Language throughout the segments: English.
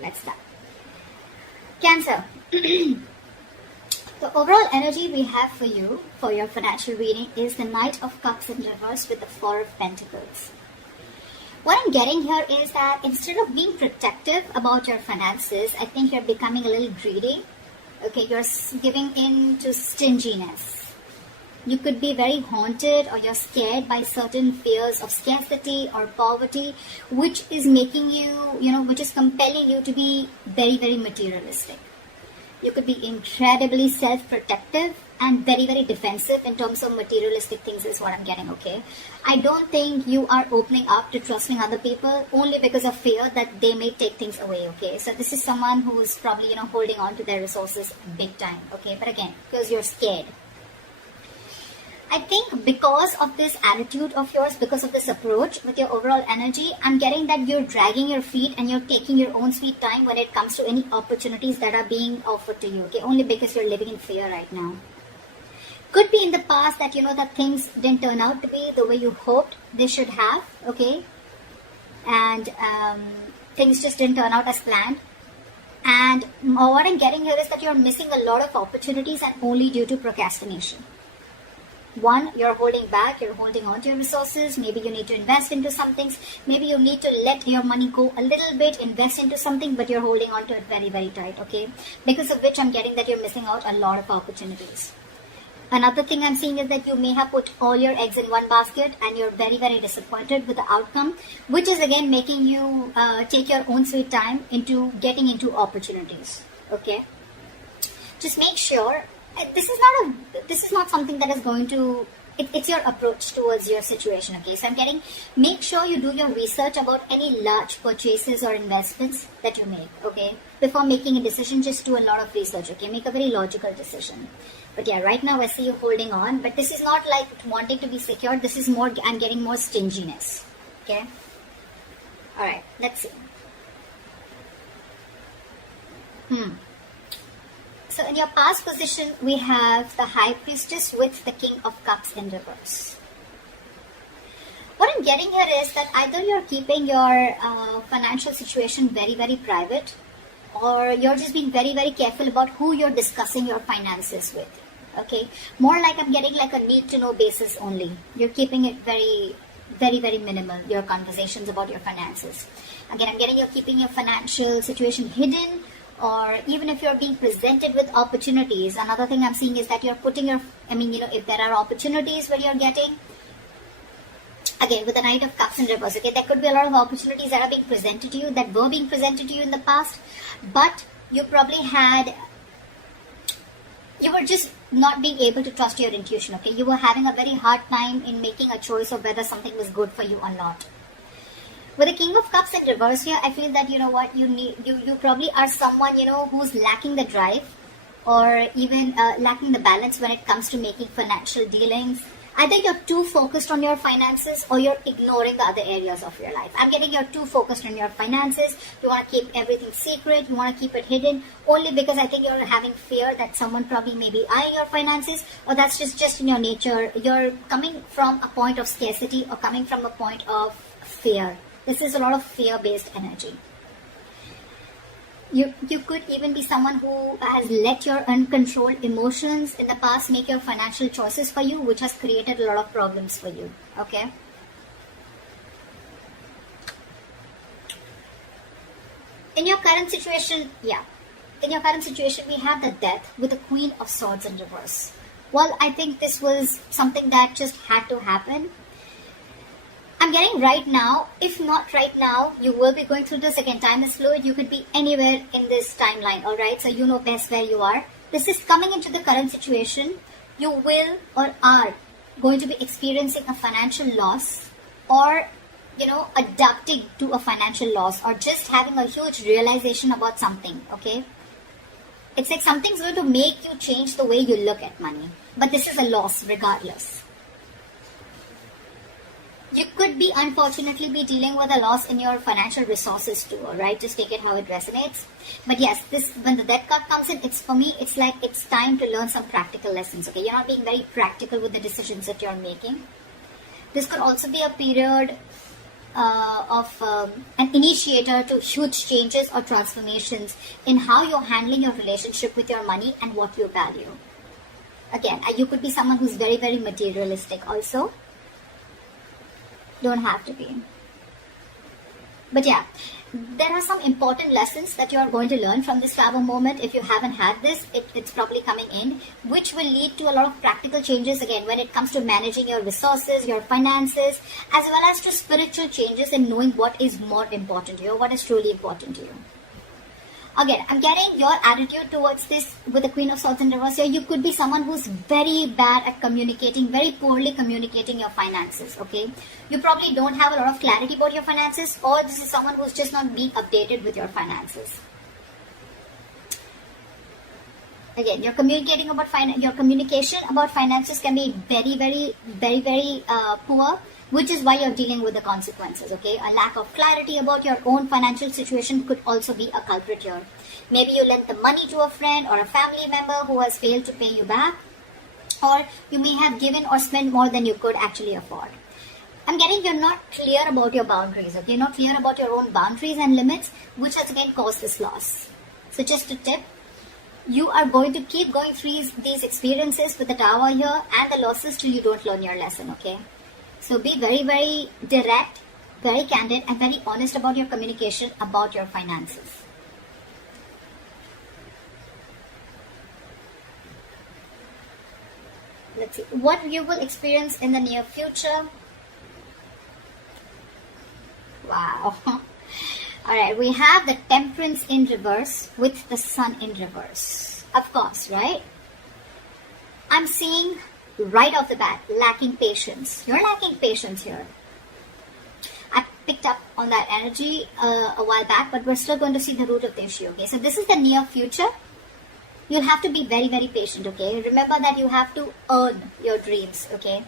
let's start. Cancer. The overall energy we have for you, for your financial reading, is the Knight of Cups in reverse with the Four of Pentacles. What I'm getting here is that instead of being protective about your finances, I think you're becoming a little greedy. Okay, you're giving in to stinginess. You could be very haunted, or you're scared by certain fears of scarcity or poverty, which is making you, which is compelling you to be very, very materialistic. You could be incredibly self-protective and very, very defensive in terms of materialistic things is what I'm getting, okay? I don't think you are opening up to trusting other people only because of fear that they may take things away, okay? So this is someone who's probably, holding on to their resources big time, okay? But again, because you're scared. I think because of this attitude of yours, because of this approach with your overall energy, I'm getting that you're dragging your feet and you're taking your own sweet time when it comes to any opportunities that are being offered to you, okay? Only because you're living in fear right now. Could be in the past that, that things didn't turn out to be the way you hoped they should have, okay? And things just didn't turn out as planned. And what I'm getting here is that you're missing a lot of opportunities and only due to procrastination. One, you're holding back, you're holding on to your resources. Maybe you need to invest into some things. Maybe you need to let your money go a little bit, invest into something, but you're holding on to it very, very tight, okay? Because of which I'm getting that you're missing out a lot of opportunities. Another thing I'm seeing is that you may have put all your eggs in one basket and you're very, very disappointed with the outcome, which is again making you take your own sweet time into getting into opportunities, okay? Just make sure this is not something that is going to, it's your approach towards your situation, okay? So I'm getting, make sure you do your research about any large purchases or investments that you make, okay? Before making a decision, just do a lot of research, okay? Make a very logical decision. But yeah, right now I see you holding on, but this is not like wanting to be secured. This is more, I'm getting more stinginess, okay? All right, let's see. So in your past position, we have the High Priestess with the King of Cups in reverse. What I'm getting here is that either you're keeping your financial situation very, very private, or you're just being very, very careful about who you're discussing your finances with. Okay, more like I'm getting like a need to know basis only. You're keeping it very, very, very minimal, your conversations about your finances. Again, I'm getting you're keeping your financial situation hidden, or even if you're being presented with opportunities. Another thing I'm seeing is that you're putting your, if there are opportunities where you're getting, again, with the Knight of Cups in reverse, okay, there could be a lot of opportunities that are being presented to you, that were being presented to you in the past, but you probably you were just not being able to trust your intuition, okay? You were having a very hard time in making a choice of whether something was good for you or not. With the King of Cups in reverse here, I feel that, you probably are someone, who's lacking the drive, or even lacking the balance when it comes to making financial dealings. Either you're too focused on your finances or you're ignoring the other areas of your life. I'm getting you're too focused on your finances. You want to keep everything secret. You want to keep it hidden only because I think you're having fear that someone probably may be eyeing your finances, or that's just in your nature. You're coming from a point of scarcity or coming from a point of fear. This is a lot of fear-based energy. You could even be someone who has let your uncontrolled emotions in the past make your financial choices for you, which has created a lot of problems for you, okay? In your current situation, we have the Death with the Queen of Swords in reverse. Well, I think this was something that just had to happen. I'm getting right now, if not right now, you will be going through this again. Time is fluid. You could be anywhere in this timeline, alright? So you know best where you are. This is coming into the current situation. You will or are going to be experiencing a financial loss, or, adapting to a financial loss, or just having a huge realization about something, okay? It's like something's going to make you change the way you look at money. But this is a loss regardless. You could be, unfortunately, be dealing with a loss in your financial resources too, alright? Just take it how it resonates. But yes, when the Death card comes in, for me, it's like it's time to learn some practical lessons, okay? You're not being very practical with the decisions that you're making. This could also be a period an initiator to huge changes or transformations in how you're handling your relationship with your money and what you value. Again, you could be someone who's very, very materialistic also. Don't have to be. But yeah, there are some important lessons that you are going to learn from this travel moment. If you haven't had this, it's probably coming in, which will lead to a lot of practical changes again when it comes to managing your resources, your finances, as well as to spiritual changes and knowing what is more important to you, what is truly important to you. Again, I'm getting your attitude towards this with the Queen of Swords in reverse here. You could be someone who's very bad at communicating, very poorly communicating your finances, okay? You probably don't have a lot of clarity about your finances, or this is someone who's just not being updated with your finances. Again, your communication about finances can be very poor, which is why you're dealing with the consequences, okay? A lack of clarity about your own financial situation could also be a culprit here. Maybe you lent the money to a friend or a family member who has failed to pay you back, or you may have given or spent more than you could actually afford. I'm getting you're not clear about your boundaries, okay? You're not clear about your own boundaries and limits, which has again caused this loss. So just a tip, you are going to keep going through these experiences with the Tower here and the losses till you don't learn your lesson, okay? So be very, very direct, very candid, and very honest about your communication about your finances. Let's see what you will experience in the near future. Wow. Alright, we have the Temperance in reverse with the Sun in reverse. Of course, right? I'm seeing right off the bat, lacking patience. You're lacking patience here. I picked up on that energy a while back, but we're still going to see the root of the issue, okay? So this is the near future. You'll have to be very, very patient, okay? Remember that you have to earn your dreams, okay?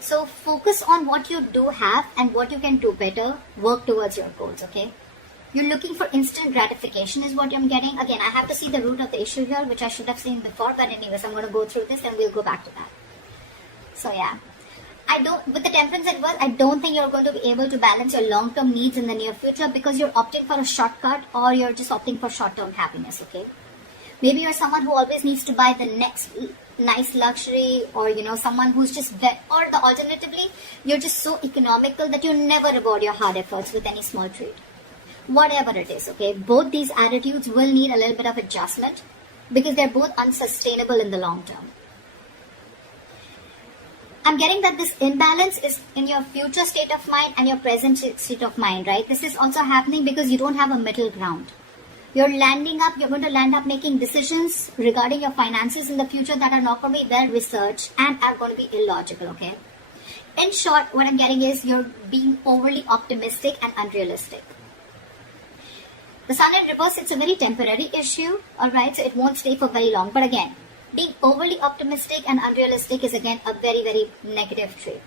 So focus on what you do have and what you can do better. Work towards your goals, okay? You're looking for instant gratification is what I'm getting. Again, I have to see the root of the issue here, which I should have seen before. But anyways, I'm going to go through this and we'll go back to that. So yeah, with the Temperance in reverse, I don't think you're going to be able to balance your long-term needs in the near future because you're opting for a shortcut or you're just opting for short-term happiness, okay? Maybe you're someone who always needs to buy the next nice luxury, or someone who's just or the alternatively, you're just so economical that you never reward your hard efforts with any small treat. Whatever it is, okay? Both these attitudes will need a little bit of adjustment because they're both unsustainable in the long term. I'm getting that this imbalance is in your future state of mind and your present state of mind, right? This is also happening because you don't have a middle ground. You're going to land up making decisions regarding your finances in the future that are not going to be well researched and are going to be illogical, okay? In short, what I'm getting is you're being overly optimistic and unrealistic. The Sun in reverse, it's a very temporary issue, alright? So it won't stay for very long. But again, being overly optimistic and unrealistic is again a very, very negative trait.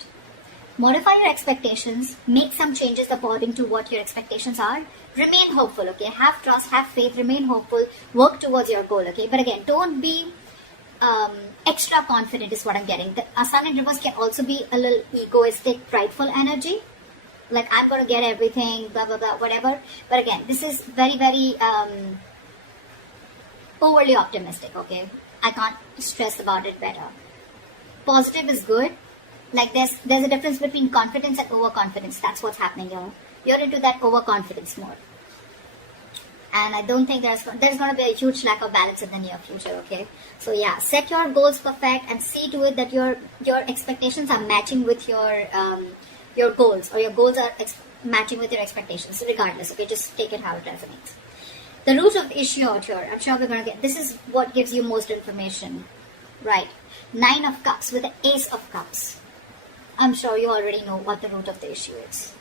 Modify your expectations, make some changes according to what your expectations are. Remain hopeful, okay? Have trust, have faith, remain hopeful, work towards your goal, okay? But again, don't be extra confident is what I'm getting. The Sun in reverse can also be a little egoistic, prideful energy. Like, I'm going to get everything, blah, blah, blah, whatever. But again, this is very, very overly optimistic, okay? I can't stress about it better. Positive is good. Like, there's a difference between confidence and overconfidence. That's what's happening here. You're into that overconfidence mode. And I don't think there's going to be a huge lack of balance in the near future, okay? So yeah, set your goals perfect and see to it that your expectations are matching with your goals, or your goals are matching with your expectations, regardless, okay? Just take it how it resonates. The root of the issue out here, I'm sure we're going to get, this is what gives you most information, right? 9 of Cups with the Ace of Cups. I'm sure you already know what the root of the issue is.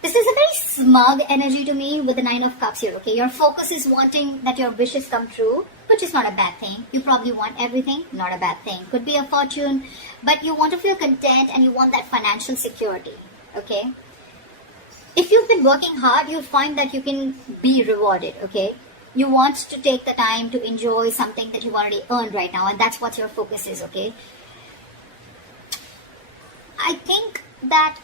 This is a very smug energy to me with the 9 of Cups here, okay? Your focus is wanting that your wishes come true, which is not a bad thing. You probably want everything, not a bad thing. Could be a fortune, but you want to feel content and you want that financial security, okay? If you've been working hard, you'll find that you can be rewarded, okay? You want to take the time to enjoy something that you've already earned right now, and that's what your focus is, okay? I think that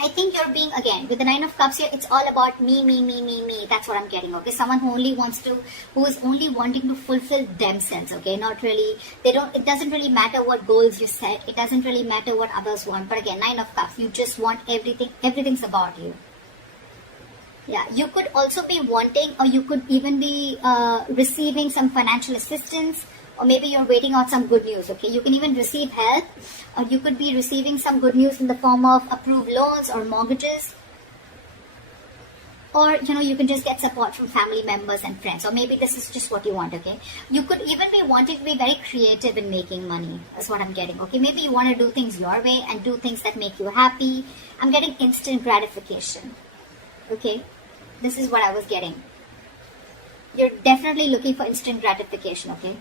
I think you're being, again, with the Nine of Cups here, it's all about me, me, me, me, me. That's what I'm getting, okay? Someone who who is only wanting to fulfill themselves, okay? Not really, it doesn't really matter what goals you set. It doesn't really matter what others want. But again, Nine of Cups, you just want everything's about you. Yeah, you could also be wanting, or you could even be receiving some financial assistance, or maybe you're waiting out some good news, okay? You can even receive help, or you could be receiving some good news in the form of approved loans or mortgages. Or, you can just get support from family members and friends, or maybe this is just what you want, okay? You could even be wanting to be very creative in making money. That's what I'm getting, okay? Maybe you want to do things your way and do things that make you happy. I'm getting instant gratification, okay? This is what I was getting. You're definitely looking for instant gratification, okay?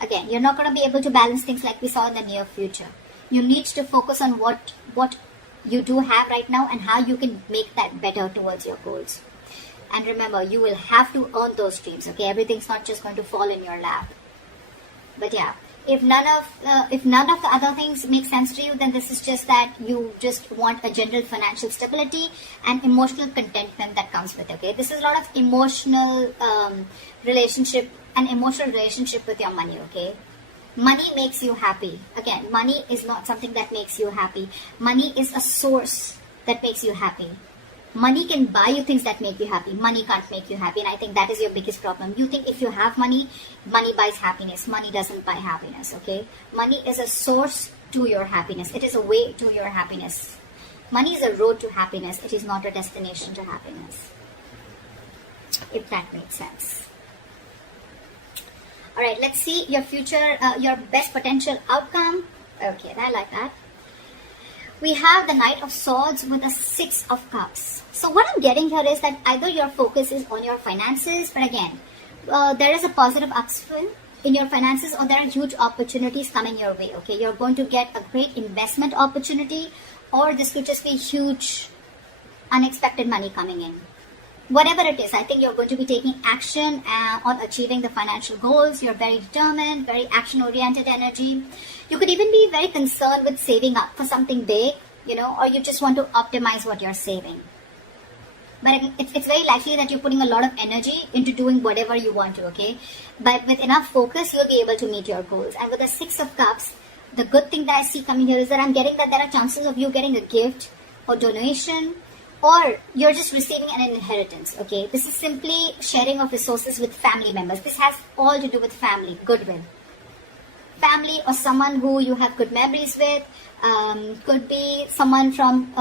Again, you're not going to be able to balance things like we saw in the near future. You need to focus on what you do have right now and how you can make that better towards your goals. And remember, you will have to earn those dreams, okay? Everything's not just going to fall in your lap. But yeah, if none of the other things make sense to you, then this is just that you just want a general financial stability and emotional contentment that comes with it, okay? This is a lot of emotional relationship with your money, okay? Money makes you happy. Again, money is not something that makes you happy. Money is a source that makes you happy. Money can buy you things that make you happy. Money can't make you happy, and I think that is your biggest problem. You think if you have money, money buys happiness. Money doesn't buy happiness, okay? Money is a source to your happiness. It is a way to your happiness. Money is a road to happiness. It is not a destination to happiness. If that makes sense. All right, let's see your future, your best potential outcome. Okay, I like that. We have the Knight of Swords with the Six of Cups. So what I'm getting here is that either your focus is on your finances, but again, there is a positive upswing in your finances, or there are huge opportunities coming your way, okay? You're going to get a great investment opportunity, or this could just be huge, unexpected money coming in. Whatever it is, I think you're going to be taking action on achieving the financial goals. You're very determined, very action-oriented energy. You could even be very concerned with saving up for something big, or you just want to optimize what you're saving. But it's very likely that you're putting a lot of energy into doing whatever you want to, okay? But with enough focus, you'll be able to meet your goals. And with the Six of Cups, the good thing that I see coming here is that I'm getting that there are chances of you getting a gift or donation, or you're just receiving an inheritance, okay? This is simply sharing of resources with family members. This has all to do with family, goodwill. Family or someone who you have good memories with, could be someone from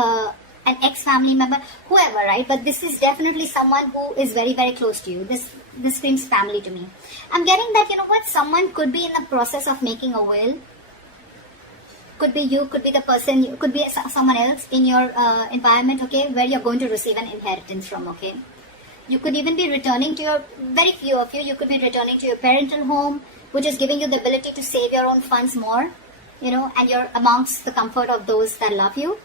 an ex-family member, whoever, right? But this is definitely someone who is very, very close to you. This screams family to me. I'm getting that, someone could be in the process of making a will. Could be you, could be the person, could be someone else in your environment, okay, where you're going to receive an inheritance from, okay. You could even be returning to very few of you could be returning to your parental home, which is giving you the ability to save your own funds more, and you're amongst the comfort of those that love you.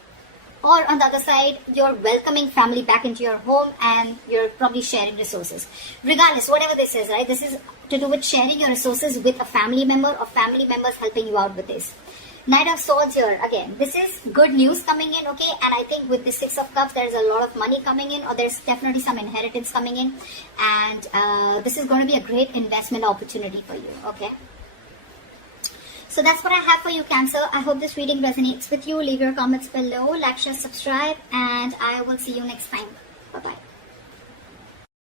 Or on the other side, you're welcoming family back into your home and you're probably sharing resources. Regardless, whatever this is, right, this is to do with sharing your resources with a family member or family members helping you out with this. Knight of Swords here, again, this is good news coming in, okay? And I think with the Six of Cups, there's a lot of money coming in, or there's definitely some inheritance coming in. And this is going to be a great investment opportunity for you, okay? So that's what I have for you, Cancer. I hope this reading resonates with you. Leave your comments below, like, share, subscribe, and I will see you next time.